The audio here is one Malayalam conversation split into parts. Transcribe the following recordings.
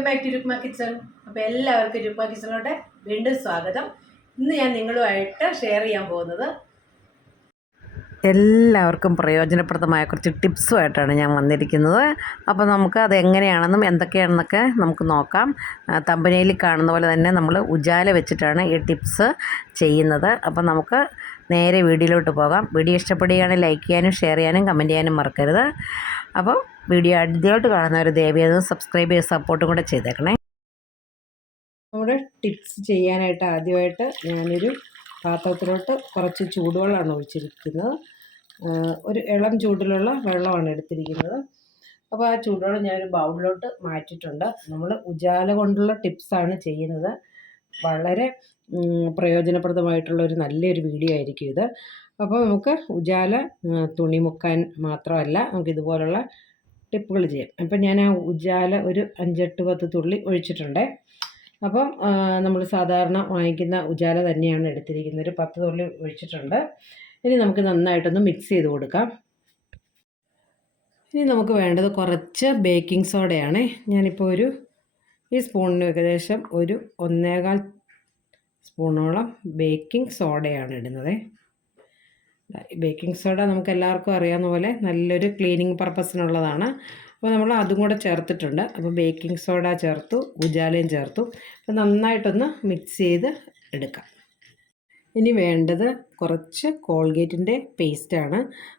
Welcome back to Rukma kitchen അപ്പോൾ എല്ലാവർക്കും രുക്മ കിച്ചണിലോട്ട് വീണ്ടും സ്വാഗതം. ഇന്ന് ഞാൻ നിങ്ങളുമായിട്ട് ഷെയർ ചെയ്യാൻ പോകുന്നത് എല്ലാവർക്കും പ്രയോജനപ്രദമായ കുറച്ച് ടിപ്സുമായിട്ടാണ് ഞാൻ വന്നിരിക്കുന്നത്. അപ്പോൾ നമുക്ക് അത് എങ്ങനെയാണെന്നും എന്തൊക്കെയാണെന്നൊക്കെ നമുക്ക് നോക്കാം. തമ്പനയിൽ കാണുന്ന പോലെ തന്നെ നമ്മൾ ഉജാല വെച്ചിട്ടാണ് ഈ ടിപ്സ് ചെയ്യുന്നത്. അപ്പോൾ നമുക്ക് നേരെ വീഡിയോയിലോട്ട് പോകാം. വീഡിയോ ഇഷ്ടപ്പെടുകയാണെങ്കിൽ ലൈക്ക് ചെയ്യാനും ഷെയർ ചെയ്യാനും കമന്റ് ചെയ്യാനും മറക്കരുത്. അപ്പോൾ വീഡിയോ ആദ്യമായിട്ട് കാണുന്നവർ ദേവിയത് സബ്സ്ക്രൈബ് ചെയ്ത് സപ്പോർട്ടും കൂടെ ചെയ്തേക്കണേ. നമ്മുടെ ടിപ്സ് ചെയ്യാനായിട്ട് ആദ്യമായിട്ട് ഞാനൊരു പാത്രത്തിലോട്ട് കുറച്ച് ചൂടുവെള്ളമാണ് ഒഴിച്ചിരിക്കുന്നത്. ഒരു ഇളം ചൂടിലുള്ള വെള്ളമാണ് എടുത്തിരിക്കുന്നത്. അപ്പോൾ ആ ചൂടുവെള്ളം ഞാനൊരു ബൗളിലോട്ട് മാറ്റിയിട്ടുണ്ട്. നമ്മൾ ഉജാല കൊണ്ടുള്ള ടിപ്സാണ് ചെയ്യുന്നത്. വളരെ പ്രയോജനപ്രദമായിട്ടുള്ള ഒരു നല്ലൊരു വീഡിയോ ആയിരിക്കും ഇത്. അപ്പോൾ നമുക്ക് ഉജാല തുണിമുക്കാൻ തുണി മുക്കാൻ മാത്രമല്ല നമുക്ക് ഇതുപോലുള്ള ടിപ്പുകൾ ചെയ്യാം. അപ്പം ഞാൻ ആ ഉജാല ഒരു അഞ്ചെട്ട് പത്ത് തുള്ളി ഒഴിച്ചിട്ടുണ്ട്. അപ്പം നമ്മൾ സാധാരണ വാങ്ങിക്കുന്ന ഉജാല തന്നെയാണ് എടുത്തിരിക്കുന്നത്. ഒരു പത്ത് തുള്ളി ഒഴിച്ചിട്ടുണ്ട്. ഇനി നമുക്ക് നന്നായിട്ടൊന്ന് മിക്സ് ചെയ്ത് കൊടുക്കാം. ഇനി നമുക്ക് വേണ്ടത് കുറച്ച് ബേക്കിംഗ് സോഡയാണ് ഞാനിപ്പോൾ ഒരു ഈ സ്പൂണിന് ഏകദേശം ഒരു ഒന്നേകാൽ സ്പൂണോളം ബേക്കിംഗ് സോഡയാണ് ഇടുന്നത്. ബേക്കിംഗ് സോഡ നമുക്ക് എല്ലാവർക്കും അറിയാവുന്ന പോലെ നല്ലൊരു ക്ലീനിങ് പർപ്പസിനുള്ളതാണ്. അപ്പോൾ നമ്മൾ അതും കൂടെ ചേർത്തിട്ടുണ്ട്. അപ്പോൾ ബേക്കിംഗ് സോഡ ചേർത്തു ഉജാലയും ചേർത്തു. അപ്പോൾ നന്നായിട്ടൊന്ന് മിക്സ് ചെയ്ത് എടുക്കാം. ഇനി വേണ്ടത് കുറച്ച് കോൾഗേറ്റിന്റെ പേസ്റ്റാണ്.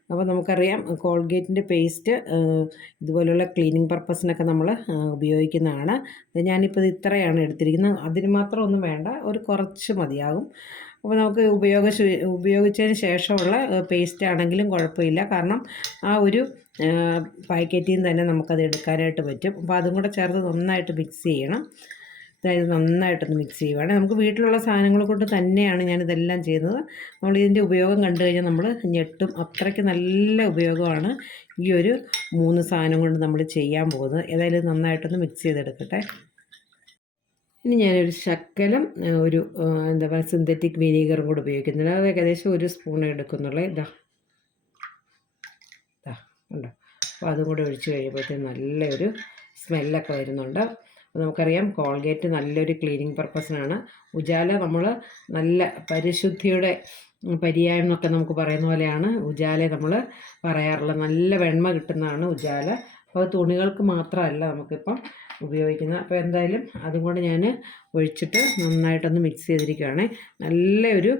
അപ്പോൾ നമുക്കറിയാം കോൾഗേറ്റിന്റെ പേസ്റ്റ് ഇതുപോലെയുള്ള ക്ലീനിങ് പർപ്പസിനൊക്കെ നമ്മൾ ഉപയോഗിക്കുന്നതാണ്. ഞാനിപ്പോൾ ഇത് ഇത്രയാണ് എടുത്തിരിക്കുന്നത്. അതിന് മാത്രം ഒന്നും വേണ്ട. ഒരു കുറച്ച് മതിയാകും. അപ്പോൾ നമുക്ക് ഉപയോഗ ഉപയോഗിച്ചതിന് ശേഷമുള്ള പേസ്റ്റ് ആണെങ്കിലും കുഴപ്പമില്ല. കാരണം ആ ഒരു പാക്കറ്റിൽ നിന്ന് തന്നെ നമുക്കത് എടുക്കാനായിട്ട് പറ്റും. അപ്പോൾ അതും കൂടെ ചേർത്ത് നന്നായിട്ട് മിക്സ് ചെയ്യണം. അതായത് നന്നായിട്ടൊന്ന് മിക്സ് ചെയ്യുകയാണെങ്കിൽ നമുക്ക് വീട്ടിലുള്ള സാധനങ്ങൾ കൊണ്ട് തന്നെയാണ് ഞാനിതെല്ലാം ചെയ്യുന്നത്. നമ്മൾ ഇതിന്റെ ഉപയോഗം കണ്ടു കഴിഞ്ഞാൽ നമ്മൾ ഞെട്ടും. അത്രയ്ക്ക് നല്ല ഉപയോഗമാണ് ഈ ഒരു മൂന്ന് സാധനം കൊണ്ട് നമ്മൾ ചെയ്യാൻ പോകുന്നത്. ഏതായാലും നന്നായിട്ടൊന്ന് മിക്സ് ചെയ്തെടുക്കട്ടെ. ഇനി ഞാനൊരു ശക്കലം ഒരു എന്താ പറയുക സിന്തറ്റിക് വിനീഗറും കൂടെ ഉപയോഗിക്കുന്നുണ്ട്. അത് ഏകദേശം ഒരു സ്പൂൺ എടുക്കുന്നുള്ളൂ. ഇതാ. ഇതാ ഉണ്ടോ അപ്പോൾ അതും കൂടെ ഒഴിച്ച് കഴിയുമ്പോഴത്തേക്കും നല്ലൊരു സ്മെല്ലൊക്കെ വരുന്നുണ്ട്. അപ്പോൾ നമുക്കറിയാം കോൾഗേറ്റ് നല്ലൊരു ക്ലീനിങ് പർപ്പസിനാണ് ഉജാല നമ്മൾ നല്ല പരിശുദ്ധിയുടെ പര്യായം എന്നൊക്കെ നമുക്ക് പറയുന്ന പോലെയാണ് ഉജാല നമ്മൾ പറയാറുള്ളത്. നല്ല വെണ്മ കിട്ടുന്നതാണ് ഉജാല. അപ്പോൾ തുണികൾക്ക് മാത്രമല്ല നമുക്കിപ്പം ഉപയോഗിക്കുന്നത് അപ്പോൾ എന്തായാലും അതും കൂടെ ഞാൻ ഒഴിച്ചിട്ട് നന്നായിട്ടൊന്ന് മിക്സ് ചെയ്തിരിക്കുകയാണ് നല്ലൊരു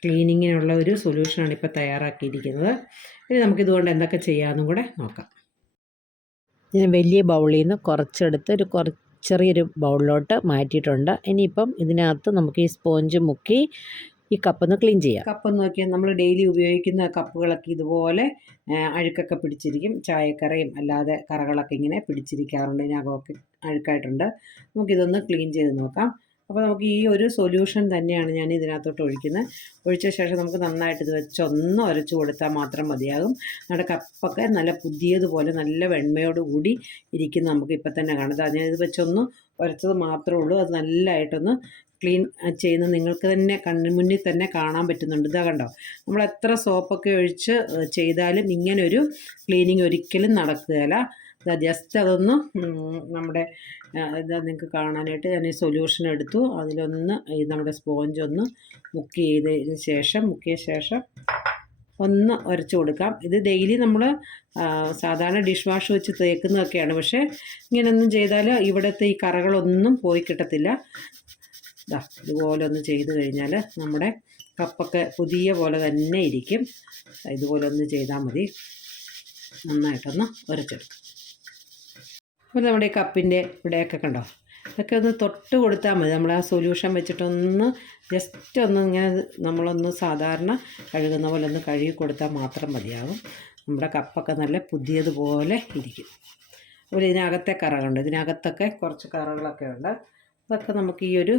ക്ലീനിങ്ങിനുള്ള ഒരു സൊല്യൂഷനാണ് ഇപ്പോൾ തയ്യാറാക്കിയിരിക്കുന്നത്. ഇനി നമുക്കിതുകൊണ്ട് എന്തൊക്കെ ചെയ്യാമെന്നും കൂടെ നോക്കാം. ഞാൻ വലിയ ബൗളിൽ നിന്ന് കുറച്ചെടുത്ത് ഒരു കുറച്ച് ചെറിയൊരു ബൗളിലോട്ട് മാറ്റിയിട്ടുണ്ട്. ഇനിയിപ്പം ഇതിനകത്ത് നമുക്ക് ഈ സ്പോഞ്ച് മുക്കി ഈ കപ്പൊന്ന് ക്ലീൻ ചെയ്യാം. കപ്പ് നോക്കിയാൽ നമ്മൾ ഡെയിലി ഉപയോഗിക്കുന്ന കപ്പുകളൊക്കെ ഇതുപോലെ അഴുക്കൊക്കെ പിടിച്ചിരിക്കും. ചായക്കറയും അല്ലാതെ കറകളൊക്കെ ഇങ്ങനെ പിടിച്ചിരിക്കാറുണ്ട്. ഇതിനകമൊക്കെ അഴുക്കായിട്ടുണ്ട്. നമുക്കിതൊന്ന് ക്ലീൻ ചെയ്ത് നോക്കാം. അപ്പോൾ നമുക്ക് ഈ ഒരു സൊല്യൂഷൻ തന്നെയാണ് ഞാൻ ഇതിനകത്തോട്ട് ഒഴിക്കുന്നത്. ഒഴിച്ച ശേഷം നമുക്ക് നന്നായിട്ട് ഇത് വെച്ച് ഒന്ന് ഉരച്ച് കൊടുത്താൽ മാത്രം മതിയാകും. നമ്മുടെ കപ്പൊക്കെ നല്ല പുതിയതുപോലെ നല്ല വെണ്മയോടുകൂടി ഇരിക്കുന്ന നമുക്ക് ഇപ്പം തന്നെ കാണാം. അതിനത് വെച്ചൊന്ന് ഉരച്ചത് മാത്രമേ ഉള്ളൂ. അത് നല്ലതായിട്ടൊന്ന് ക്ലീൻ ചെയ്യുന്നത് നിങ്ങൾക്ക് തന്നെ കണ്ണിന് മുന്നിൽ തന്നെ കാണാൻ പറ്റുന്നുണ്ട്. ഇതാ കണ്ടോ? നമ്മൾ എത്ര സോപ്പൊക്കെ ഒഴിച്ച് ചെയ്താലും ഇങ്ങനൊരു ക്ലീനിങ് ഒരിക്കലും നടക്കുകയില്ല. ഇതാ ജസ്റ്റ് അതൊന്ന് നമ്മുടെ ഇതാ നിങ്ങൾക്ക് കാണാനായിട്ട് ഞാൻ ഈ സൊല്യൂഷൻ എടുത്തു. അതിലൊന്ന് ഈ നമ്മുടെ സ്പോഞ്ച് ഒന്ന് മുക്ക് ചെയ്തതിന് ശേഷം മുക്കിയ ശേഷം ഒന്ന് ഉരച്ച് കൊടുക്കാം. ഇത് ഡെയിലി നമ്മൾ സാധാരണ ഡിഷ് വാഷ് വെച്ച് തേക്കുന്നതൊക്കെയാണ്. പക്ഷേ ഇങ്ങനെയൊന്നും ചെയ്താൽ ഇവിടുത്തെ ഈ കറകളൊന്നും പോയി കിട്ടത്തില്ല. ഇതാ ഇതുപോലെ ഒന്ന് ചെയ്ത് കഴിഞ്ഞാൽ നമ്മുടെ കപ്പൊക്കെ പുതിയ പോലെ തന്നെ ഇരിക്കും. ഇതുപോലെ ഒന്ന് ചെയ്താൽ മതി. നന്നായിട്ടൊന്ന് ഉരച്ചെടുക്കും അപ്പോൾ നമ്മുടെ ഈ കപ്പിന്റെ ഇവിടെയൊക്കെ കണ്ടോ? ഇതൊക്കെ ഒന്ന് തൊട്ട് കൊടുത്താൽ മതി. നമ്മൾ ആ സൊല്യൂഷൻ വെച്ചിട്ടൊന്ന് ജസ്റ്റ് ഒന്ന് ഇങ്ങനെ നമ്മളൊന്ന് സാധാരണ കഴുകുന്ന പോലെ ഒന്ന് കഴുകി കൊടുത്താൽ മാത്രം മതിയാകും നമ്മുടെ കപ്പൊക്കെ നല്ല പുതിയതുപോലെ ഇരിക്കും. അതുപോലെ ഇതിനകത്തെ കറകളുണ്ട് ഇതിനകത്തൊക്കെ കുറച്ച് കറകളൊക്കെ ഉണ്ട്. അതൊക്കെ നമുക്ക് ഈ ഒരു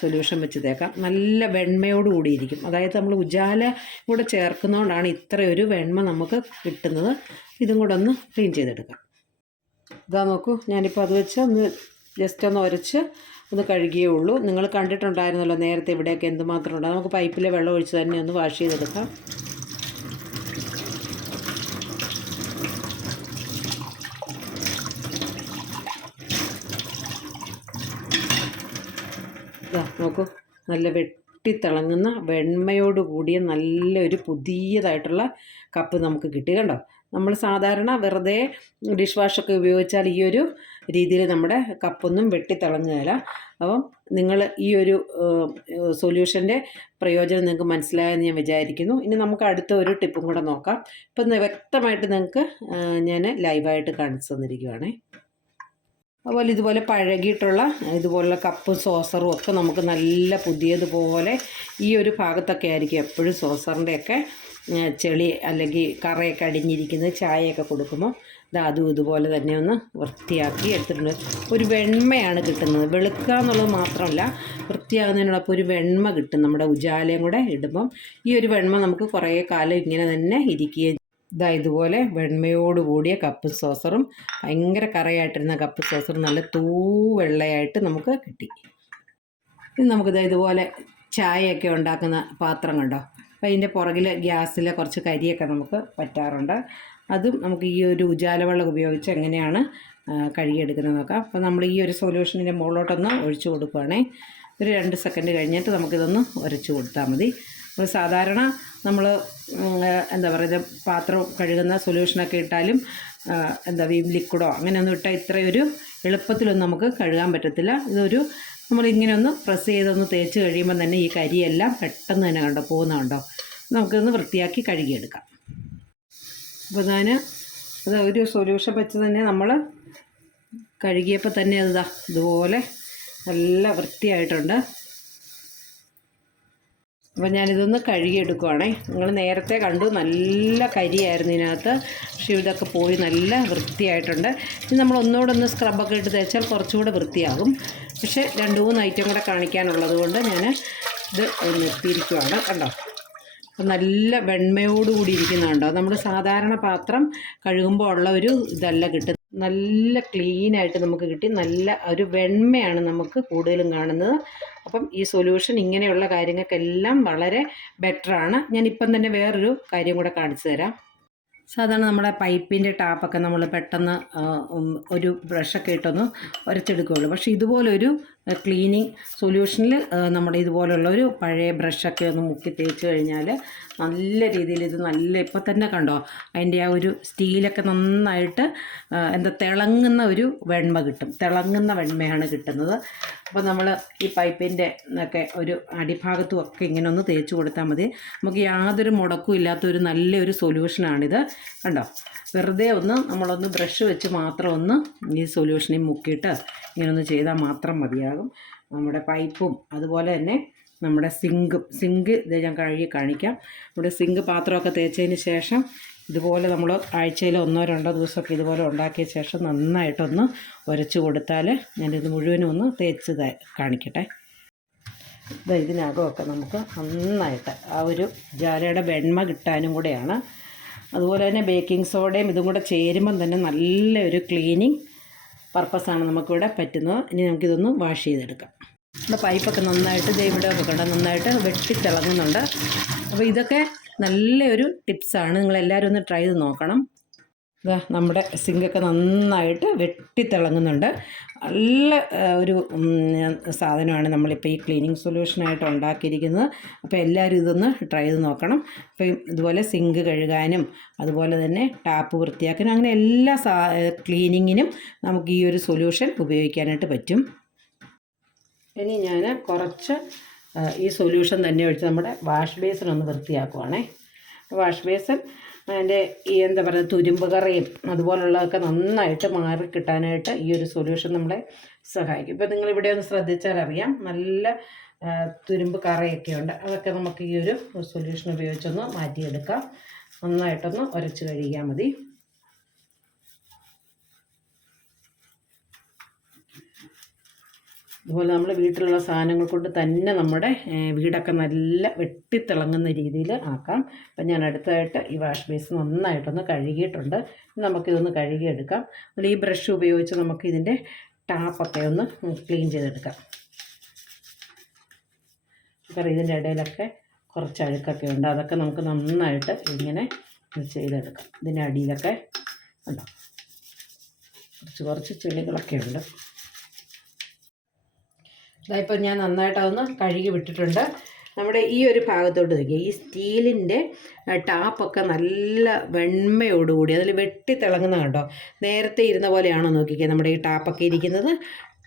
സൊല്യൂഷൻ വെച്ച് തേക്കാം നല്ല വെണ്മയോട് കൂടിയിരിക്കും. അതായത് നമ്മൾ ഉജാല കൂടെ ചേർക്കുന്നതുകൊണ്ടാണ് ഇത്രയൊരു വെണ്മ നമുക്ക് കിട്ടുന്നത്. ഇതും കൂടെ ഒന്ന് ക്ലീൻ ചെയ്തെടുക്കാം. ഇതാ നോക്കൂ ഞാനിപ്പോൾ അത് വെച്ച് ഒന്ന് ജസ്റ്റ് ഒന്ന് ഉരച്ച് ഒന്ന് കഴുകിയേ ഉള്ളൂ. നിങ്ങൾ കണ്ടിട്ടുണ്ടായിരുന്നല്ലോ നേരത്തെ ഇവിടെയൊക്കെ എന്തുമാത്രം ഉണ്ടോ നമുക്ക് പൈപ്പിലെ വെള്ളം ഒഴിച്ച് തന്നെ ഒന്ന് വാഷ് ചെയ്തെടുക്കാം ഇതാ നോക്കൂ. നല്ല വെട്ടിത്തിളങ്ങുന്ന വെണ്മയോട് കൂടിയ നല്ലൊരു പുതിയതായിട്ടുള്ള കപ്പ് നമുക്ക് കിട്ടി കണ്ടോ? നമ്മൾ സാധാരണ വെറുതെ ഡിഷ് വാഷൊക്കെ ഉപയോഗിച്ചാൽ ഈ ഒരു രീതിയിൽ നമ്മുടെ കപ്പൊന്നും വെട്ടിത്തിളങ്ങുകയില്ല അപ്പം നിങ്ങൾ ഈ ഒരു സൊല്യൂഷന്റെ പ്രയോജനം നിങ്ങൾക്ക് മനസ്സിലായെന്ന് ഞാൻ വിചാരിക്കുന്നു. ഇനി നമുക്ക് അടുത്ത ഒരു ടിപ്പും കൂടെ നോക്കാം. ഇപ്പം വ്യക്തമായിട്ട് നിങ്ങൾക്ക് ഞാൻ ലൈവായിട്ട് കാണിച്ചു തന്നിരിക്കുവാണേ. അതുപോലെ ഇതുപോലെ പഴകിയിട്ടുള്ള ഇതുപോലുള്ള കപ്പും സോസറും ഒക്കെ നമുക്ക് നല്ല പുതിയതുപോലെ ഈ ഒരു ഭാഗത്തൊക്കെ ആയിരിക്കും എപ്പോഴും സോസറിന്റെയൊക്കെ ചെളി അല്ലെങ്കിൽ കറയൊക്കെ അടിഞ്ഞിരിക്കുന്നത് ചായയൊക്കെ കൊടുക്കുമ്പോൾ ഇത് അതും ഇതുപോലെ തന്നെ ഒന്ന് വൃത്തിയാക്കി എടുത്തിട്ടുണ്ട്. ഒരു വെണ്മയാണ് കിട്ടുന്നത്. വെളുക്കുക എന്നുള്ളത് മാത്രമല്ല വൃത്തിയാകുന്നതിനോടൊപ്പം ഒരു വെണ്മ കിട്ടും നമ്മുടെ ഉജാലയും കൂടെ ഇടുമ്പം. ഈ ഒരു വെണ്മ നമുക്ക് കുറേ കാലം ഇങ്ങനെ തന്നെ ഇരിക്കുകയും ഇതാ ഇതുപോലെ വെണ്മയോട് കൂടിയ കപ്പ് സോസറും ഭയങ്കര കറയായിട്ടിരുന്ന കപ്പ് സോസറും നല്ല തൂ വെള്ളയായിട്ട് നമുക്ക് കിട്ടി. ഇനി നമുക്കിത് ഇതുപോലെ ചായയൊക്കെ ഉണ്ടാക്കുന്ന പാത്രം കണ്ടോ? അപ്പോൾ അതിന്റെ പുറകിൽ ഗ്യാസിൽ കുറച്ച് കരിയൊക്കെ നമുക്ക് പറ്റാറുണ്ട്. അതും നമുക്ക് ഈ ഒരു ഉജാലവെള്ളം ഉപയോഗിച്ച് എങ്ങനെയാണ് കഴുകിയെടുക്കുന്നത് നോക്കാം. അപ്പോൾ നമ്മൾ ഈ ഒരു സൊല്യൂഷനിന്റെ മുകളിലോട്ടൊന്ന് ഒഴിച്ചു കൊടുക്കുകയാണേ ഒരു രണ്ട് സെക്കൻഡ് കഴിഞ്ഞിട്ട് നമുക്കിതൊന്ന് ഉരച്ചു കൊടുത്താൽ മതി. അപ്പോൾ സാധാരണ നമ്മൾ എന്താ പറയുക പാത്രം കഴുകുന്ന സൊല്യൂഷനൊക്കെ ഇട്ടാലും എന്താ വീം ലിക്വിഡോ അങ്ങനെയൊന്നും ഇട്ടാൽ ഇത്രയൊരു എളുപ്പത്തിലൊന്നും നമുക്ക് കഴുകാൻ പറ്റത്തില്ല. ഇതൊരു നമ്മൾ പ്രസ് ചെയ്തൊന്ന് തേച്ച് കഴിയുമ്പോൾ തന്നെ ഈ കരിയെല്ലാം പെട്ടെന്ന് തന്നെ കണ്ടോ പോകുന്ന കണ്ടോ? നമുക്കിതൊന്ന് വൃത്തിയാക്കി കഴുകിയെടുക്കാം. അപ്പോൾ ഞാൻ അത് ഒരു സൊല്യൂഷൻ വെച്ച് തന്നെ നമ്മൾ കഴുകിയപ്പോൾ തന്നെ അതാ ഇതുപോലെ നല്ല വൃത്തിയായിട്ടുണ്ട്. അപ്പോൾ ഞാനിതൊന്ന് കഴുകിയെടുക്കുവാണേ. നിങ്ങൾ നേരത്തെ കണ്ടു നല്ല കരിയായിരുന്നു ഇതിനകത്ത്. പക്ഷേ ഇതൊക്കെ പോയി നല്ല വൃത്തിയായിട്ടുണ്ട്. ഇനി നമ്മൾ ഒന്നുകൂടെ ഒന്ന് സ്ക്രബൊക്കെ ഇട്ട് തേച്ചാൽ കുറച്ചുകൂടെ വൃത്തിയാകും. പക്ഷേ രണ്ട് മൂന്ന് ഐറ്റം കൂടെ കാണിക്കാനുള്ളത് കൊണ്ട് ഞാൻ ഇത് നിർത്തിയിരിക്കുവാണ് കണ്ടോ? അപ്പോൾ നല്ല വെണ്മയോടുകൂടി ഇരിക്കുന്നുണ്ടോ. നമ്മൾ സാധാരണ പാത്രം കഴുകുമ്പോൾ ഉള്ള ഒരു ഇതല്ല കിട്ടുന്നത്. നല്ല ക്ലീനായിട്ട് നമുക്ക് കിട്ടി. നല്ല ഒരു വെണ്മയാണ് നമുക്ക് കൂടുതലും കാണുന്നത്. അപ്പം ഈ സൊല്യൂഷൻ ഇങ്ങനെയുള്ള കാര്യങ്ങൾക്കെല്ലാം വളരെ ബെറ്ററാണ് ഞാൻ ഇപ്പം തന്നെ വേറൊരു കാര്യം കൂടെ കാണിച്ചു തരാം. സാധാരണ നമ്മുടെ പൈപ്പിന്റെ ടാപ്പൊക്കെ നമ്മൾ പെട്ടെന്ന് ഒരു ബ്രഷൊക്കെ ഇട്ടൊന്ന് ഉരച്ചെടുക്കുകയുള്ളൂ പക്ഷേ ഇതുപോലൊരു ക്ലീനിങ് സൊല്യൂഷനിൽ നമ്മുടെ ഇതുപോലുള്ള ഒരു പഴയ ബ്രഷൊക്കെ ഒന്ന് മുക്കി തേച്ച് കഴിഞ്ഞാൽ നല്ല രീതിയിൽ ഇത് നല്ല ഇപ്പോൾ തന്നെ കണ്ടോ? അതിന്റെ ആ ഒരു സ്റ്റീലൊക്കെ നന്നായിട്ട് എന്താ തിളങ്ങുന്ന ഒരു വെണ്മ കിട്ടും. തിളങ്ങുന്ന വെണ്മയാണ് കിട്ടുന്നത്. അപ്പോൾ നമ്മൾ ഈ പൈപ്പിന്റെ ഒക്കെ ഒരു അടിഭാഗത്തും ഒക്കെ ഇങ്ങനെ ഒന്ന് തേച്ച് കൊടുത്താൽ മതി. നമുക്ക് യാതൊരു മുടക്കും ഇല്ലാത്തൊരു നല്ലൊരു സൊല്യൂഷനാണിത് കണ്ടോ? വെറുതെ ഒന്ന് നമ്മളൊന്ന് ബ്രഷ് വെച്ച് മാത്രം ഒന്ന് ഈ സൊല്യൂഷനിൽ മുക്കിയിട്ട് ഇങ്ങനെ ഒന്ന് ചെയ്താൽ മാത്രം മതിയാകും നമ്മുടെ പൈപ്പും അതുപോലെ തന്നെ നമ്മുടെ സിങ്കും. സിങ്ക് ഇത് ഞാൻ കഴുകി കാണിക്കാം. നമ്മുടെ സിങ്ക് പാത്രമൊക്കെ തേച്ചതിന് ശേഷം ഇതുപോലെ നമ്മൾ ആഴ്ചയിൽ ഒന്നോ രണ്ടോ ദിവസമൊക്കെ ഇതുപോലെ ഉണ്ടാക്കിയ ശേഷം നന്നായിട്ടൊന്ന് ഉരച്ച് കൊടുത്താൽ ഞാനിത് മുഴുവനും ഒന്ന് തേച്ച് കാണിക്കട്ടെ. ഇത് ഇതിനകമൊക്കെ നമുക്ക് നന്നായിട്ട് ആ ഒരു ജാലയുടെ വെണ്മ കിട്ടാനും കൂടെയാണ്. അതുപോലെ തന്നെ ബേക്കിംഗ് സോഡയും ഇതും കൂടെ ചേരുമ്പം തന്നെ നല്ലൊരു ക്ലീനിങ് പർപ്പസാണ് നമുക്കിവിടെ പറ്റുന്നത്. ഇനി നമുക്കിതൊന്ന് വാഷ് ചെയ്തെടുക്കാം. നമ്മുടെ പൈപ്പൊക്കെ നന്നായിട്ട് ഒക്കെ കണ്ട നന്നായിട്ട് വെട്ടിത്തിളങ്ങുന്നുണ്ട്. അപ്പോൾ ഇതൊക്കെ നല്ലൊരു ടിപ്സാണ്. നിങ്ങളെല്ലാവരും ഒന്ന് ട്രൈ ചെയ്ത് നോക്കണം. ഇതാ നമ്മുടെ സിങ്കൊക്കെ നന്നായിട്ട് വെട്ടിത്തിളങ്ങുന്നുണ്ട്. നല്ല ഒരു സാധനമാണ് നമ്മളിപ്പോൾ ഈ ക്ലീനിങ് സൊല്യൂഷനായിട്ട് ഉണ്ടാക്കിയിരിക്കുന്നത്. അപ്പോൾ എല്ലാവരും ഇതൊന്ന് ട്രൈ ചെയ്ത് നോക്കണം. അപ്പോൾ ഇതുപോലെ സിങ്ക് കഴുകാനും അതുപോലെ തന്നെ ടാപ്പ് വൃത്തിയാക്കാനും അങ്ങനെ എല്ലാ സാ ക്ലീനിങ്ങിനും നമുക്ക് ഈ ഒരു സൊല്യൂഷൻ ഉപയോഗിക്കാനായിട്ട് പറ്റും. ഇനി ഞാൻ കുറച്ച് ഈ സൊല്യൂഷൻ തന്നെ ഒഴിച്ച് നമ്മുടെ വാഷ് ബേസിൻ ഒന്ന് വൃത്തിയാക്കുവാണേ. വാഷ് ബേസിൻ അതിന്റെ ഈ എന്താ പറയുക തുരുമ്പ് കറിയും അതുപോലുള്ളതൊക്കെ നന്നായിട്ട് മാറി കിട്ടാനായിട്ട് ഈ ഒരു സൊല്യൂഷൻ നമ്മളെ സഹായിക്കും. ഇപ്പോൾ നിങ്ങൾ ഇവിടെ ഒന്ന് ശ്രദ്ധിച്ചാൽ അറിയാം നല്ല തുരുമ്പ് കറയൊക്കെ ഉണ്ട്. അതൊക്കെ നമുക്ക് ഈ ഒരു സൊല്യൂഷൻ ഉപയോഗിച്ചൊന്ന് മാറ്റിയെടുക്കാം. നന്നായിട്ടൊന്ന് ഉരച്ച് കഴിയാൽ മതി. അതുപോലെ നമ്മൾ വീട്ടിലുള്ള സാധനങ്ങൾ കൊണ്ട് തന്നെ നമ്മുടെ വീടൊക്കെ നല്ല വെട്ടിത്തിളങ്ങുന്ന രീതിയിൽ ആക്കാം. അപ്പം ഞാൻ അടുത്തതായിട്ട് ഈ വാഷ് ബേസ് നന്നായിട്ടൊന്ന് കഴുകിയിട്ടുണ്ട്. നമുക്കിതൊന്ന് കഴുകിയെടുക്കാം. അതിൽ ഈ ബ്രഷ് ഉപയോഗിച്ച് നമുക്കിതിന്റെ ടാപ്പൊക്കെ ഒന്ന് ക്ലീൻ ചെയ്തെടുക്കാം. കാരണം ഇതിന്റെ ഇടയിലൊക്കെ കുറച്ച് അഴുക്കൊക്കെ ഉണ്ട്. അതൊക്കെ നമുക്ക് നന്നായിട്ട് ഇങ്ങനെ ചെയ്തെടുക്കാം. ഇതിന്റെ അടിയിലൊക്കെ ഉണ്ടോ? കുറച്ച് കുറച്ച് ചെളികളൊക്കെ ഉണ്ട്. ഇതായിപ്പോൾ ഞാൻ നന്നായിട്ടതൊന്ന് കഴുകി വിട്ടിട്ടുണ്ട്. നമ്മുടെ ഈ ഒരു ഭാഗത്തോട്ട് നോക്കിയാൽ ഈ സ്റ്റീലിന്റെ ടാപ്പൊക്കെ നല്ല വെണ്മയോടുകൂടി അതിൽ വെട്ടി തിളങ്ങുന്ന കണ്ടോ നേരത്തെ ഇരുന്ന പോലെയാണോ നോക്കിക്കുക നമ്മുടെ ഈ ടാപ്പൊക്കെ ഇരിക്കുന്നത്.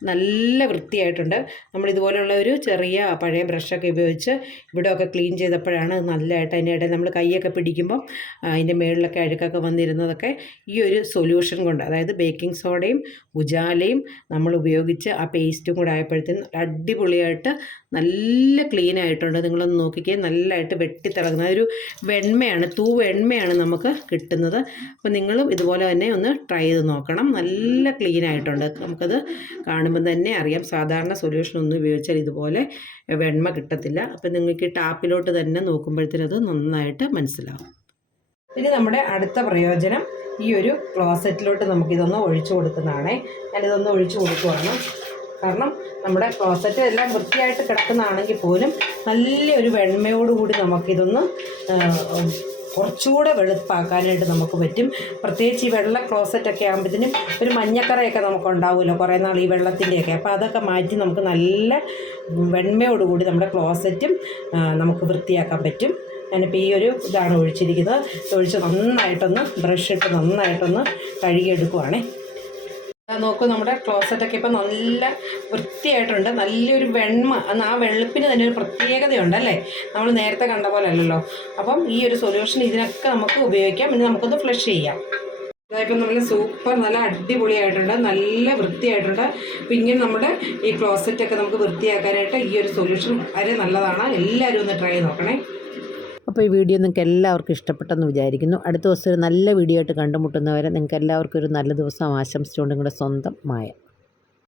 നല്ല വൃത്തിയായിട്ടുണ്ട്. നമ്മൾ ഇതുപോലെയുള്ള ഒരു ചെറിയ പഴയ ബ്രഷൊക്കെ ഉപയോഗിച്ച് ഇവിടെയൊക്കെ ക്ലീൻ ചെയ്തപ്പോഴാണ് നല്ലതായിട്ട് അതിന്റെ ഇടയിൽ നമ്മൾ കൈയൊക്കെ പിടിക്കുമ്പം അതിന്റെ മേളിലൊക്കെ അഴുക്കൊക്കെ വന്നിരുന്നതൊക്കെ ഈ ഒരു സൊല്യൂഷൻ കൊണ്ട് അതായത് ബേക്കിംഗ് സോഡയും ഉജാലയും നമ്മൾ ഉപയോഗിച്ച് ആ പേസ്റ്റും കൂടെ ആയപ്പോഴത്തേനും അടിപൊളിയായിട്ട് നല്ല ക്ലീൻ ആയിട്ടുണ്ട്. നിങ്ങളൊന്ന് നോക്കിക്കേ. നല്ലതായിട്ട് വെട്ടിത്തിളങ്ങുന്ന ഒരു വെണ്മയാണ് തൂ വെണ്മയാണ് നമുക്ക് കിട്ടുന്നത്. അപ്പോൾ നിങ്ങളും ഇതുപോലെ തന്നെ ഒന്ന് ട്രൈ ചെയ്ത് നോക്കണം. നല്ല ക്ലീൻ ആയിട്ടുണ്ട്. നമുക്കത് കാണുമ്പോൾ തന്നെ അറിയാം. സാധാരണ സൊല്യൂഷൻ ഒന്നും ഉപയോഗിച്ചാൽ ഇതുപോലെ വെണ്മ കിട്ടത്തില്ല. അപ്പോൾ നിങ്ങൾക്ക് ടാപ്പിലോട്ട് തന്നെ നോക്കുമ്പോഴത്തേനത് നന്നായിട്ട് മനസ്സിലാവും. ഇനി നമ്മുടെ അടുത്ത പ്രയോജനം ഈ ഒരു ക്ലോസറ്റിലോട്ട് നമുക്കിതൊന്ന് ഒഴിച്ചു കൊടുക്കുന്നതാണേ. ഞാനിതൊന്ന് ഒഴിച്ചു കൊടുക്കുവാണ്. കാരണം നമ്മുടെ ക്ലോസറ്റ് എല്ലാം വൃത്തിയായിട്ട് കിടക്കുന്നതാണെങ്കിൽ പോലും നല്ലൊരു വെണ്മയോടുകൂടി നമുക്കിതൊന്ന് കുറച്ചുകൂടെ വെളുപ്പാക്കാനായിട്ട് നമുക്ക് പറ്റും. പ്രത്യേകിച്ച് ഈ വെള്ള ക്ലോസറ്റൊക്കെ ആകുമ്പോഴത്തേനും ഒരു മഞ്ഞക്കറയൊക്കെ നമുക്ക് ഉണ്ടാവുമല്ലോ കുറേ നാൾ ഈ വെള്ളത്തിന്റെയൊക്കെ. അപ്പോൾ അതൊക്കെ മാറ്റി നമുക്ക് നല്ല വെണ്മയോടുകൂടി നമ്മുടെ ക്ലോസറ്റും നമുക്ക് വൃത്തിയാക്കാൻ പറ്റും. ഞാനിപ്പോൾ ഈ ഒരു ഇതാണ് ഒഴിച്ചിരിക്കുന്നത്. ഒഴിച്ച് നന്നായിട്ടൊന്ന് ബ്രഷ് ഇട്ട് നന്നായിട്ടൊന്ന് കഴുകിയെടുക്കുവാണേ. നോക്കൂ നമ്മുടെ ക്ലോസറ്റൊക്കെ ഇപ്പം നല്ല വൃത്തിയായിട്ടുണ്ട്. നല്ലൊരു വെണ്മ. ആ വെളുപ്പിന് തന്നെ ഒരു പ്രത്യേകതയുണ്ട് അല്ലേ? നമ്മൾ നേരത്തെ കണ്ട പോലെ അല്ലല്ലോ. അപ്പം ഈ ഒരു സൊല്യൂഷൻ ഇതിനൊക്കെ നമുക്ക് ഉപയോഗിക്കാം. ഇനി നമുക്കൊന്ന് ഫ്ലഷ് ചെയ്യാം. അതായപ്പം നല്ല സൂപ്പർ നല്ല അടിപൊളിയായിട്ടുണ്ട്. നല്ല വൃത്തിയായിട്ടുണ്ട്. അപ്പം ഇങ്ങനെ നമ്മുടെ ഈ ക്ലോസറ്റൊക്കെ നമുക്ക് വൃത്തിയാക്കാനായിട്ട് ഈ ഒരു സൊല്യൂഷൻ വളരെ നല്ലതാണ്. എല്ലാവരും ഒന്ന് ട്രൈ നോക്കണേ. അപ്പോൾ ഈ വീഡിയോ നിങ്ങൾക്ക് എല്ലാവർക്കും ഇഷ്ടപ്പെട്ടെന്ന് വിചാരിക്കുന്നു. അടുത്ത ദിവസം ഒരു നല്ല വീഡിയോ ആയിട്ട് കണ്ടുമുട്ടുന്നവരെ നിങ്ങൾക്ക് എല്ലാവർക്കും ഒരു നല്ല ദിവസം ആശംസിച്ചുകൊണ്ട് നിങ്ങളുടെ സ്വന്തം മായ